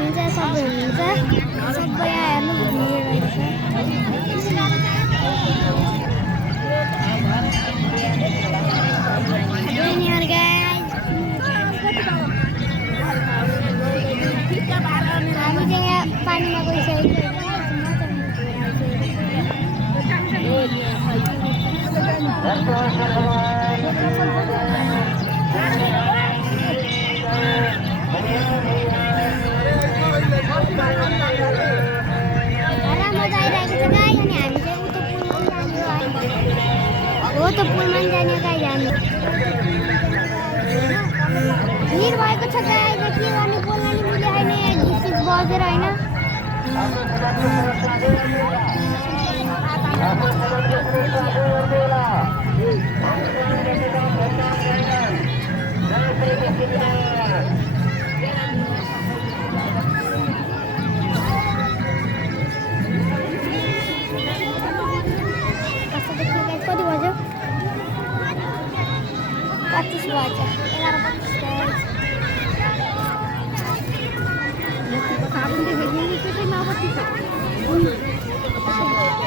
घुमिन्छ सबै हुन्छ सबै यहाँ हेर्नु घुमिरहेको हामी चाहिँ यहाँ पानीमा गइसकेको हो त पुलमा पनि जाने गाई जाने भिड भएको छ गाई के गर्ने बोल्न नि मिल्यो होइन डिस्ट्रिक्ट बजेर होइन कति बज्यो 25 बज्यो 11:25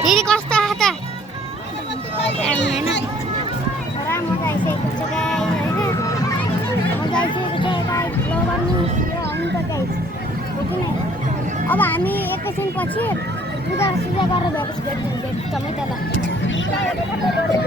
दिदी कस्तो आयो त होइन पुरा मजा आइसकेको छ गाई होइन मजा आइसकेको छ गाई फ्लो गर्नु हुन्छ गाई हो कि नै अब हामी एकैछिन पछि पूजा गरेर भएपछि भेट्छौँ है त ल